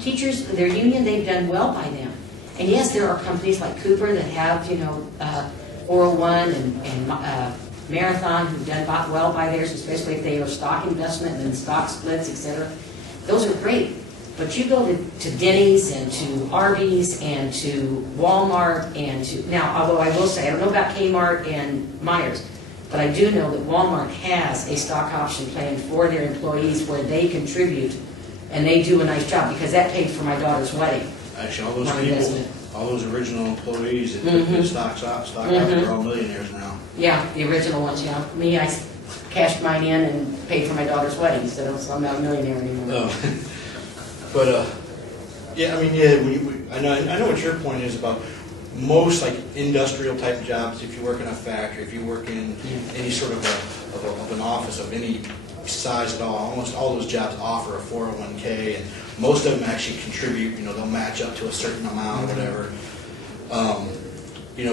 teachers, their union, they've done well by them. And yes, there are companies like Cooper that have, 401 and Marathon who've done well by theirs, especially if they are stock investment and stock splits, etc. Those are great. But you go to Denny's and to Arby's and to Walmart and to, now, although I will say, I don't know about Kmart and Myers, but I do know that Walmart has a stock option plan for their employees where they contribute, and they do a nice job, because that paid for my daughter's wedding. Actually, all those people, all those original employees that took the stocks out, are all millionaires now. Yeah, the original ones, yeah. Me, I cashed mine in and paid for my daughter's wedding, so I'm not a millionaire anymore. Oh. But, yeah, I mean, yeah, I know what your point is about most, like, industrial type jobs. If you work in a factory, if you work in any sort of an office of any size at all, almost all those jobs offer a 401k, and most of them actually contribute, they'll match up to a certain amount or whatever.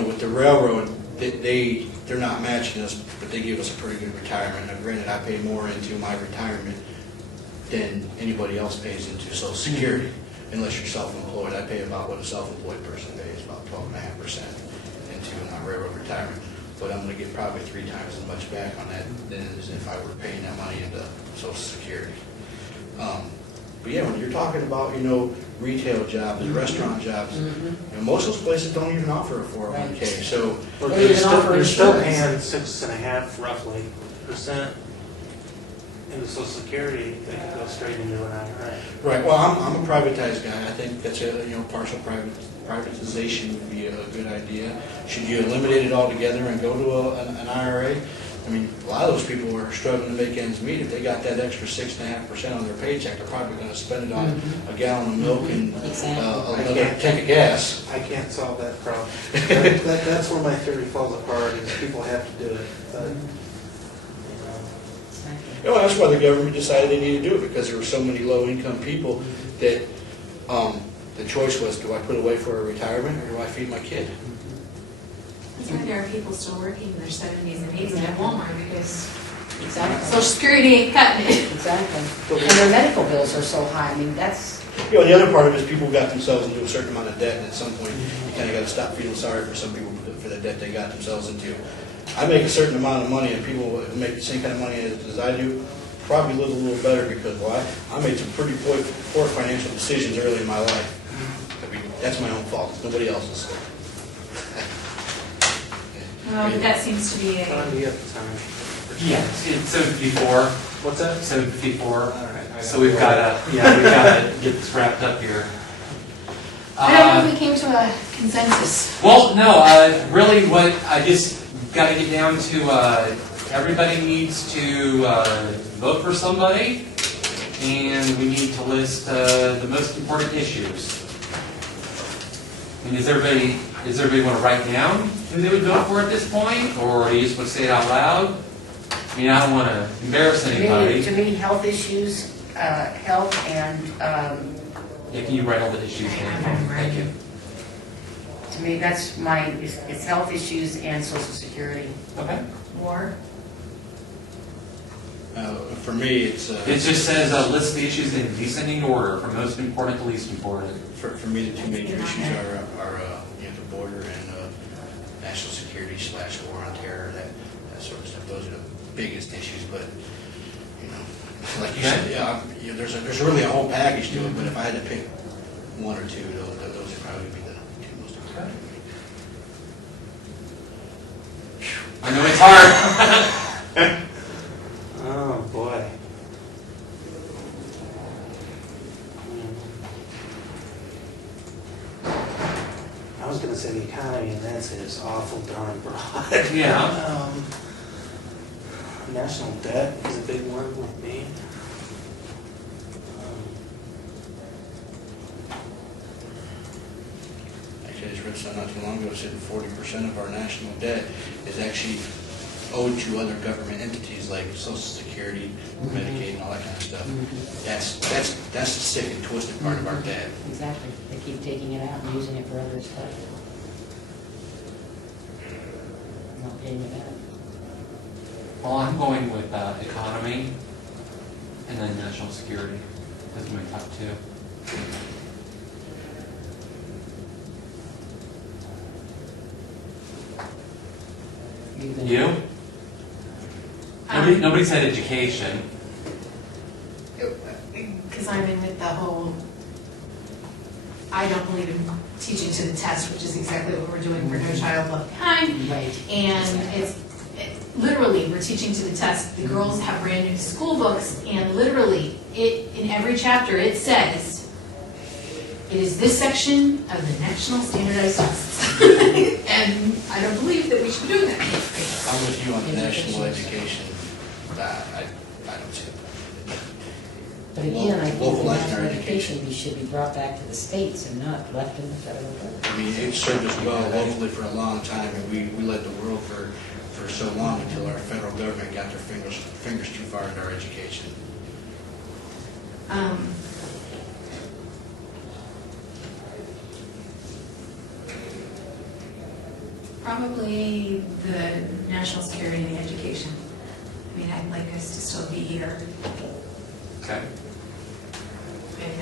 With the railroad, they're not matching us, but they give us a pretty good retirement. Now, granted, I pay more into my retirement than anybody else pays into Social Security, unless you're self-employed. I pay about what a self-employed person pays, about 12.5% into my railroad retirement. But I'm going to get probably 3 times as much back on that than as if I were paying that money into Social Security. But yeah, when you're talking about, retail jobs, restaurant jobs, most of those places don't even offer a 401k. So they're still paying 6.5% roughly into Social Security. They could go straight into an IRA. Right. Well, I'm a privatized guy. I think that's partial privatization would be a good idea. Should you eliminate it altogether and go to an IRA? I mean, a lot of those people are struggling to make ends meet. If they got that extra 6.5% on their paycheck, they're probably going to spend it on a gallon of milk and another tank of gas. I can't solve that problem. That's where my theory falls apart, is people have to do it. But, that's why the government decided they needed to do it, because there were so many low-income people that the choice was, do I put away for a retirement or do I feed my kid? That's why there are people still working in their 70s and 80s at Walmart, because Exactly. Social Security ain't cutting it. Exactly. And their medical bills are so high. I mean, that's... The other part of it is people got themselves into a certain amount of debt, and at some point you kind of got to stop feeling sorry for some people for the debt they got themselves into. I make a certain amount of money, and people who make the same kind of money as I do probably live a little better, because I made some pretty poor financial decisions early in my life. I mean, that's my own fault. Nobody else's. But that seems to be a... Tom, do you have the time? Yeah, it's 7:54. What's that? 7:54. All right. So we've got to get this wrapped up here. I don't know if we came to a consensus. Well, no, really what I just got to get down to, everybody needs to vote for somebody, and we need to list the most important issues. I mean, does everybody want to write down who they would vote for at this point, or do you just want to say it out loud? I mean, I don't want to embarrass anybody. To me, health issues, health and... Yeah, can you write all the issues down? Thank you. To me, that's it's health issues and Social Security. Okay. War. For me, it's... It just says list the issues in descending order, from most important to least important. For me, the two major issues are the border and national security / war on terror, that sort of stuff. Those are the biggest issues, but like you said, there's really a whole package to it. But if I had to pick one or two, those would probably be the two most important. I know it's hard. Oh, boy. I was going to say the economy, and that's it. It's awful darn broad. Yeah. National debt is a big one with me. Actually, I just read something not too long ago that said 40% of our national debt is actually owed to other government entities like Social Security, Medicaid, and all that kind of stuff. That's the sick and twisted part of our debt. Exactly. They keep taking it out and using it for other stuff. Not paying it back. Well, I'm going with economy and then national security as my top two. even. You? Nobody said education. Because I'm in with the whole, I don't believe in teaching to the test, which is exactly what we're doing for No Child Left Behind. Right. And literally, we're teaching to the test. The girls have brand new school books, and literally, in every chapter, it says, it is this section of the National Standardized Tests. And I don't believe that we should be doing that. I'm with you on the national education. I don't see it. But again, I think the Localizing our national education. education should be brought back to the states and not left in the federal government. I mean, it served us well locally for a long time, and we led the world for so long until our federal government got their fingers too far into our education. Probably the national security and the education. I mean, I'd like us to still be here. Okay. And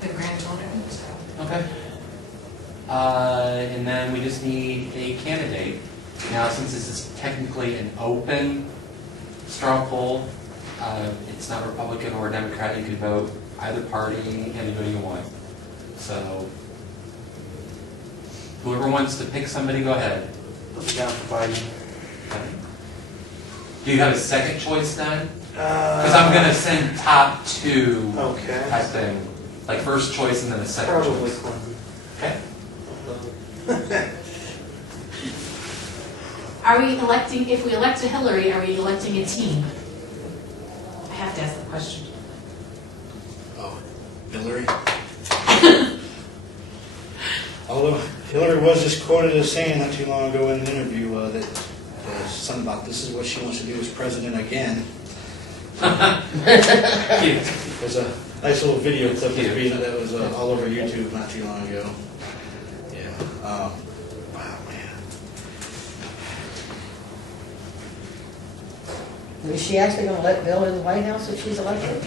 the grandchildren, so. Okay. And then we just need a candidate. Now, since this is technically an open straw poll, it's not Republican or Democrat. You could vote either party, anybody you want. So, whoever wants to pick somebody, go ahead. Put me down for Biden. Okay. Do you have a second choice then? Because I'm going to send top two Okay. type thing. Like first choice and then a second Probably choice. Clinton. Okay. Are we electing, if we elect a Hillary, are we electing a team? I have to ask the question. Oh, Hillary? Although Hillary was just quoted as saying not too long ago in an interview that something about this is what she wants to do as president again. There's a nice little video clip that was all over YouTube not too long ago. Yeah. Wow, man. Is she actually going to let Bill in the White House if she's elected?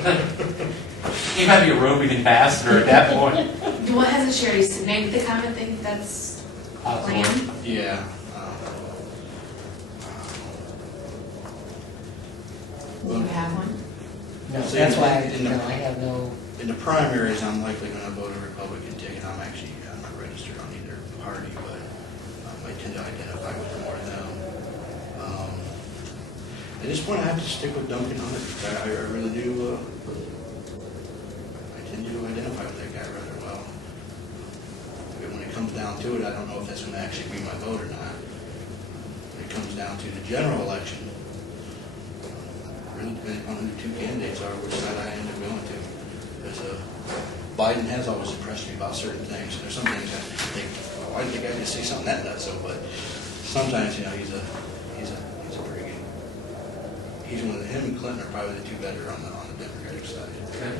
You might be a roving ambassador at that point. What hasn't Sherry made the comment that that's Possibly. planned? Yeah. Do you have one? No, So that's why in the- I have no, In the primaries, I'm likely going to vote a Republican ticket. I'm not registered on either party, but I tend to identify with more of them. At this point, I have to stick with Duncan on it. I really do. I tend to identify with that guy rather well. But when it comes down to it, I don't know if that's going to actually be my vote or not. When it comes down to the general election, really depending on who the two candidates are, which side I end up going to. Because Biden has always impressed me about certain things. There's some things I think, well, why did the guy just say something that nutso? But sometimes, he's a pretty good. He's one of him and Clinton are probably the two better on the Democratic side. Okay.